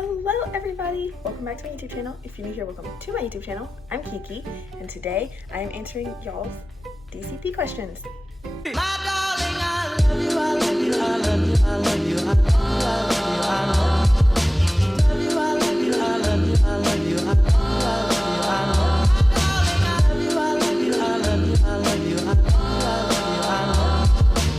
Hello everybody! Welcome back to my YouTube channel. If you're new here, welcome to my YouTube channel. I'm Kiki, and today I am answering y'all's DCP questions. My darling, I love you, I love you, I love you, I love you, I love you, I love you, I love you, I love you, I love you, I love you, I love you, I love you, I love you, I love you, I love you.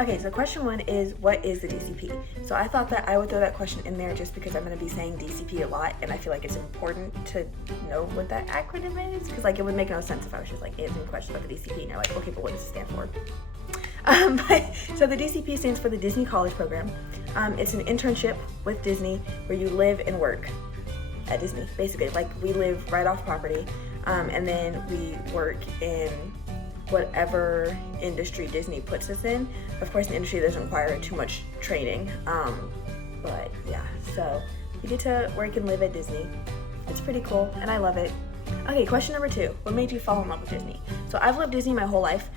Okay, so question one is, what is the DCP? So I thought that I would throw that question in there just because I'm going to be saying DCP a lot, and I feel like it's important to know what that acronym is, because like it would make no sense if I was just like answering questions about the DCP and you're like, okay, but what does it stand for? So the DCP stands for the Disney College Program. It's an internship with Disney where you live and work at Disney, basically. Like we live right off property, and then we work in whatever industry Disney puts us in. Of course, the industry doesn't require too much training, but yeah, so you get to work and live at Disney. It's pretty cool, and I love it. Okay, question number two, what made you fall in love with Disney? So I've loved Disney my whole life,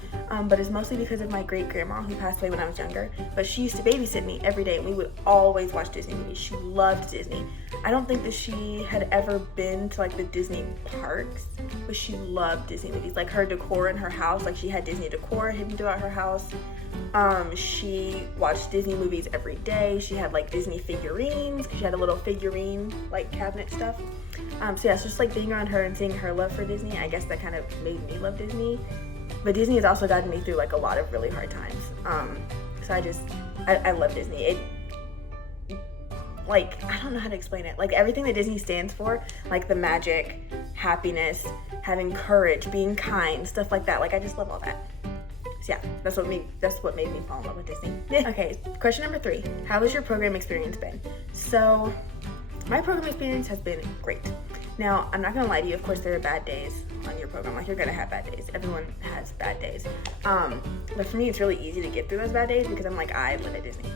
but it's mostly because of my great-grandma who passed away when I was younger, but she used to babysit me every day, and we would always watch Disney movies. She loved Disney. I don't think that she had ever been to like the Disney parks, but she loved Disney movies. Like her decor in her house, like she had Disney decor hidden throughout her house. She watched Disney movies every day. She had like Disney figurines. She had a little figurine like cabinet stuff. So yeah, it's just like being around her and seeing her love for Disney, I guess that kind of made me love Disney. But Disney has also gotten me through like a lot of really hard times. So I love Disney. Like, I don't know how to explain it. Like everything that Disney stands for, like the magic, happiness, having courage, being kind, stuff like that. Like I just love all that. So yeah, that's what made me fall in love with Disney. Okay, question number three. How has your program experience been? So my program experience has been great. Now, I'm not gonna lie to you, of course there are bad days on your program. Like you're gonna have bad days. Everyone has bad days. But for me, it's really easy to get through those bad days because I'm like, I live at Disney.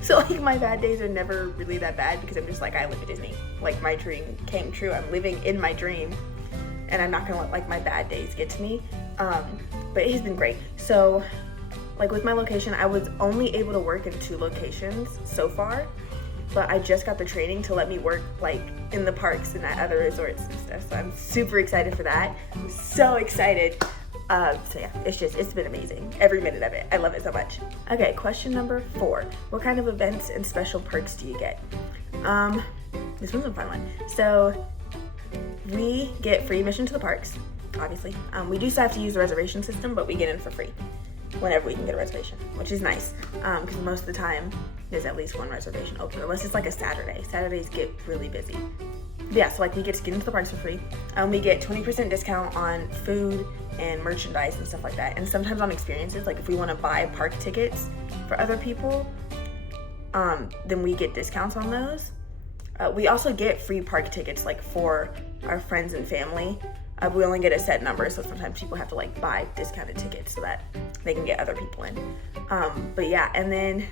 So like my bad days are never really that bad because I'm just like, I live at Disney. Like my dream came true. I'm living in my dream and I'm not gonna let like my bad days get to me. But it has been great. So like with my location, I was only able to work in 2 locations so far, but I just got the training to let me work like in the parks and at other resorts and stuff. So I'm super excited for that. I'm so excited. So yeah, it's been amazing. Every minute of it. I love it so much. Okay, question number 4. What kind of events and special perks do you get? This one's a fun one. So we get free admission to the parks, obviously. We do still have to use the reservation system, but we get in for free whenever we can get a reservation, which is nice, because most of the time there's at least one reservation open, unless it's like a Saturday. Saturdays get really busy. But yeah, so like we get to get into the parks for free. We get 20% discount on food and merchandise and stuff like that. And sometimes on experiences, like if we want to buy park tickets for other people, then we get discounts on those. We also get free park tickets like for our friends and family. We only get a set number, so sometimes people have to like buy discounted tickets so that they can get other people in. But yeah, and then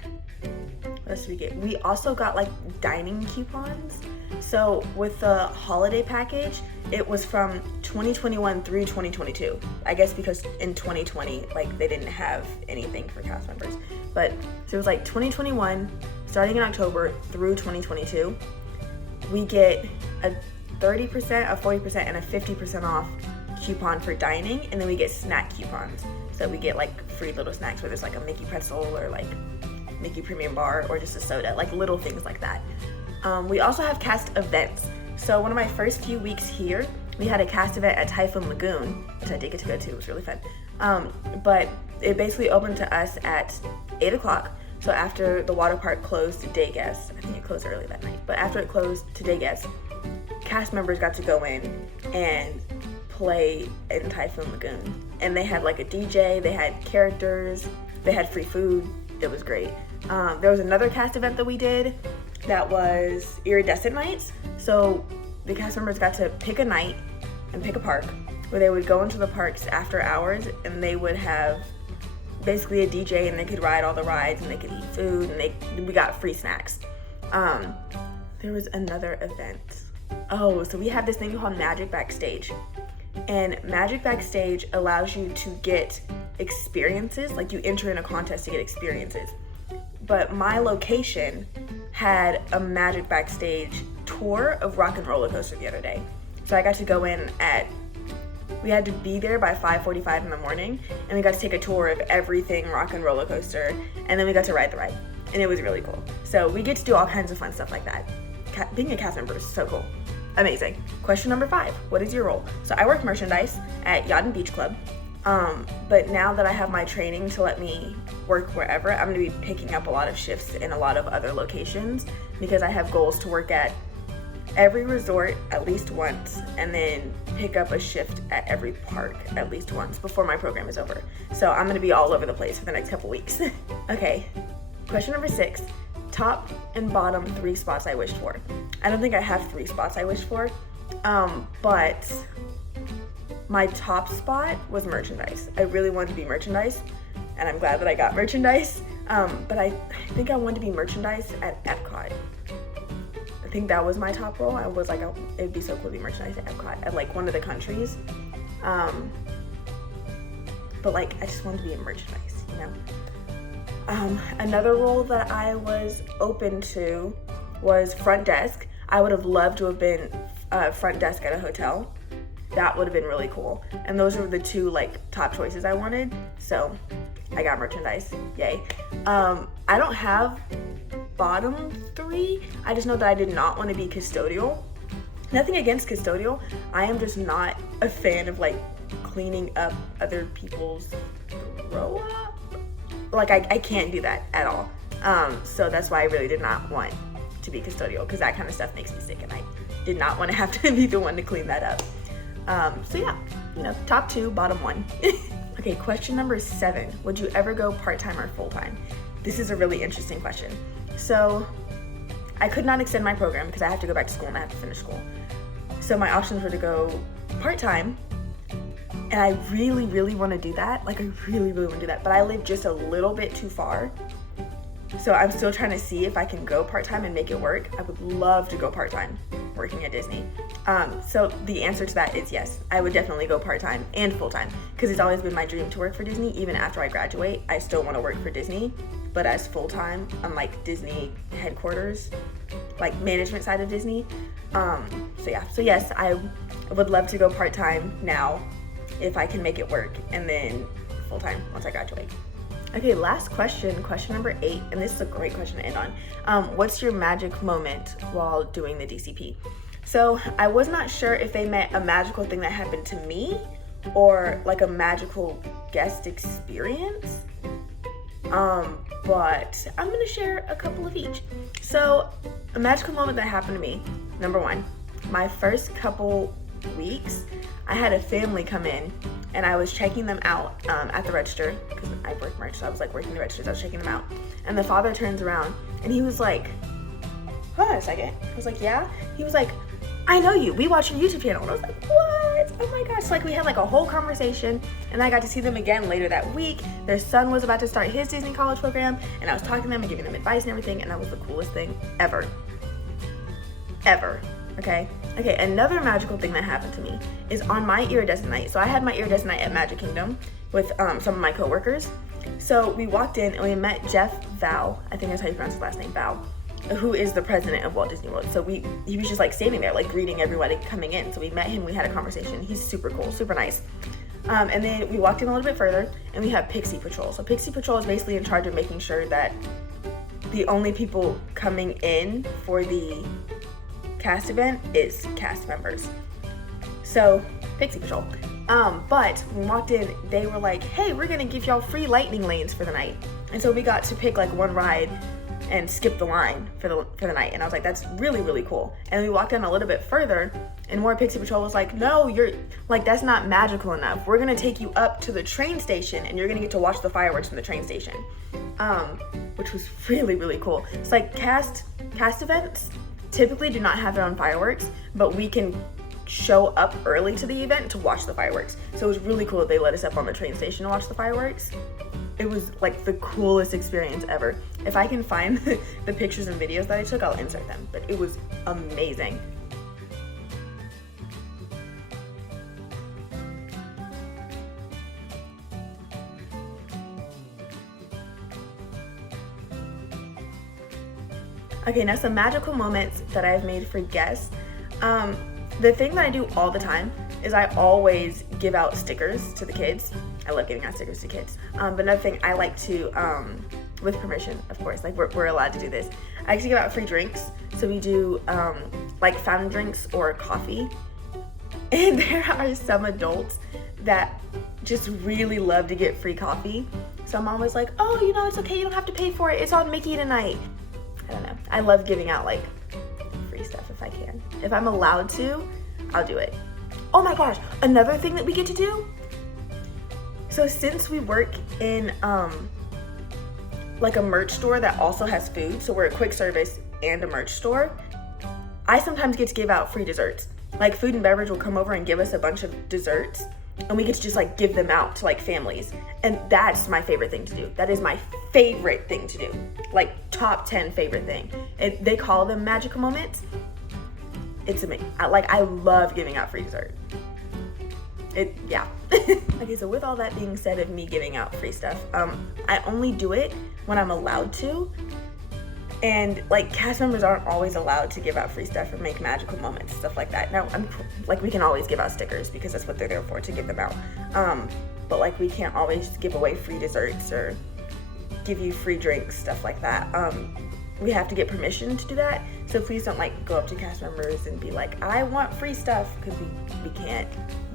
what else do we get? We also got like dining coupons. So with the holiday package, it was from 2021 through 2022. I guess because in 2020, like they didn't have anything for cast members. But so it was like 2021, starting in October through 2022. We get a 30%, a 40%, and a 50% off coupon for dining, and then we get snack coupons. So we get like free little snacks, whether it's like a Mickey pretzel or like Mickey premium bar or just a soda, like little things like that. We also have cast events. So one of my first few weeks here, we had a cast event at Typhoon Lagoon, which I did get to go to. It was really fun. But it basically opened to us at 8 o'clock. So after the water park closed to day guests, I think it closed early that night, but after it closed to day guests, cast members got to go in and play in Typhoon Lagoon. And they had like a DJ, they had characters, they had free food. It was great. There was another cast event that we did that was iridescent nights. So the cast members got to pick a night and pick a park where they would go into the parks after hours, and they would have basically a DJ, and they could ride all the rides and they could eat food, and we got free snacks. There was another event. Oh, so we have this thing called Magic Backstage. And Magic Backstage allows you to get experiences, like you enter in a contest to get experiences. But my location had a Magic backstage tour of Rock and Roller Coaster the other day. So I got to go in we had to be there by 5:45 in the morning, and we got to take a tour of everything Rock and Roller Coaster, and then we got to ride the ride, and it was really cool. So we get to do all kinds of fun stuff like that. Being a cast member is so cool. Amazing. Question number 5, what is your role? So I work merchandise at Yacht and Beach Club, but now that I have my training to let me work wherever, I'm gonna be picking up a lot of shifts in a lot of other locations because I have goals to work at every resort at least once, and then pick up a shift at every park at least once before my program is over. So I'm gonna be all over the place for the next couple weeks. Okay, question number 6, top and bottom 3 spots I wished for. I don't think I have 3 spots I wished for, but my top spot was merchandise. I really wanted to be merchandise, and I'm glad that I got merchandise, but I think I wanted to be merchandise at Epcot. I think that was my top role. I was like, it'd be so cool to be merchandise at Epcot at like one of the countries. But like, I just wanted to be in merchandise, you know? Another role that I was open to was front desk. I would have loved to have been front desk at a hotel. That would have been really cool. And those were the 2 like top choices I wanted. So I got merchandise, yay. I don't have bottom 3. I just know that I did not want to be custodial. Nothing against custodial. I am just not a fan of like cleaning up other people's throw up. Like I can't do that at all. So that's why I really did not want to be custodial, because that kind of stuff makes me sick, and I did not want to have to be the one to clean that up. So yeah, you know, top 2, bottom 1. Okay, question number 7. Would you ever go part-time or full-time? This is a really interesting question. So I could not extend my program because I have to go back to school and I have to finish school. So my options were to go part-time, and I really, really want to do that. Like, I really, really want to do that, but I live just a little bit too far. So I'm still trying to see if I can go part-time and make it work. I would love to go part-time working at Disney. So the answer to that is yes. I would definitely go part-time and full-time, because it's always been my dream to work for Disney. Even after I graduate, I still want to work for Disney, but as full-time on like Disney headquarters, like management side of Disney. So yes, I would love to go part-time now if I can make it work, and then full-time once I graduate. Okay, last question, question number 8, and this is a great question to end on. What's your magic moment while doing the DCP? So I was not sure if they meant a magical thing that happened to me or like a magical guest experience, but I'm gonna share a couple of each. So a magical moment that happened to me, number 1, my first couple weeks, I had a family come in, and I was checking them out at the register, because I work merch, so I was like working the registers, I was checking them out. And the father turns around and he was like, hold on a second. I was like, yeah? He was like, I know you, we watch your YouTube channel. And I was like, what? Oh my gosh. So like we had like a whole conversation, and I got to see them again later that week. Their son was about to start his Disney college program, and I was talking to them and giving them advice and everything, and that was the coolest thing ever. Okay, another magical thing that happened to me is on my iridescent night. So I had my iridescent night at Magic Kingdom with some of my coworkers. So we walked in and we met Jeff Val, I think that's how you pronounce his last name, Val, who is the president of Walt Disney World. So he was just like standing there, like greeting everybody coming in. So we met him, we had a conversation. He's super cool, super nice. And then we walked in a little bit further, and we have Pixie Patrol. So Pixie Patrol is basically in charge of making sure that the only people coming in for the cast event is cast members. So Pixie Patrol. But when we walked in, they were like, hey, we're gonna give y'all free lightning lanes for the night. And so we got to pick like one ride and skip the line for the night. And I was like, that's really, really cool. And we walked in a little bit further, and more Pixie Patrol was like, no, you're like, that's not magical enough. We're gonna take you up to the train station, and you're gonna get to watch the fireworks from the train station. Which was really, really cool. It's like cast events typically do not have their own fireworks, but we can show up early to the event to watch the fireworks. So it was really cool that they let us up on the train station to watch the fireworks. It was like the coolest experience ever. If I can find the pictures and videos that I took, I'll insert them, but it was amazing. Okay, now some magical moments that I've made for guests. The thing that I do all the time is I always give out stickers to the kids. I love giving out stickers to kids. But another thing I like to, with permission, of course, like we're allowed to do this. I like to give out free drinks. So we do like fountain drinks or coffee. And there are some adults that just really love to get free coffee. So I'm always like, oh, you know, it's okay, you don't have to pay for it. It's on Mickey tonight. I don't know. I love giving out like free stuff if I can. If I'm allowed to, I'll do it. Oh my gosh, another thing that we get to do. So since we work in like a merch store that also has food, so we're a quick service and a merch store, I sometimes get to give out free desserts. Like food and beverage will come over and give us a bunch of desserts, and we get to just like give them out to like families. And that's my favorite thing to do. That is my favorite thing to do. Like top 10 favorite thing. And they call them magical moments. It's amazing. I love giving out free dessert. Yeah. Okay, so with all that being said of me giving out free stuff, I only do it when I'm allowed to. And like cast members aren't always allowed to give out free stuff or make magical moments, stuff like that. Now, like we can always give out stickers because that's what they're there for, to give them out. But like we can't always give away free desserts or give you free drinks, stuff like that. We have to get permission to do that. So please don't like go up to cast members and be like, I want free stuff, because we can't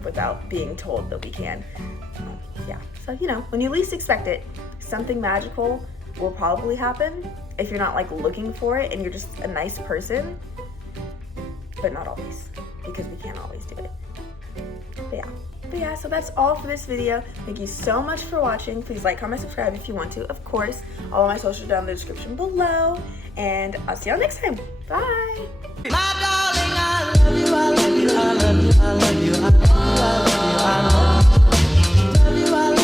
without being told that we can. Yeah, so you know, when you least expect it, something magical will probably happen if you're not like looking for it and you're just a nice person, but not always, because we can't always do it. But yeah, so that's all for this video. Thank you so much for watching. Please like, comment, subscribe if you want to. Of course, all of my socials down in the description below, and I'll see y'all next time. Bye.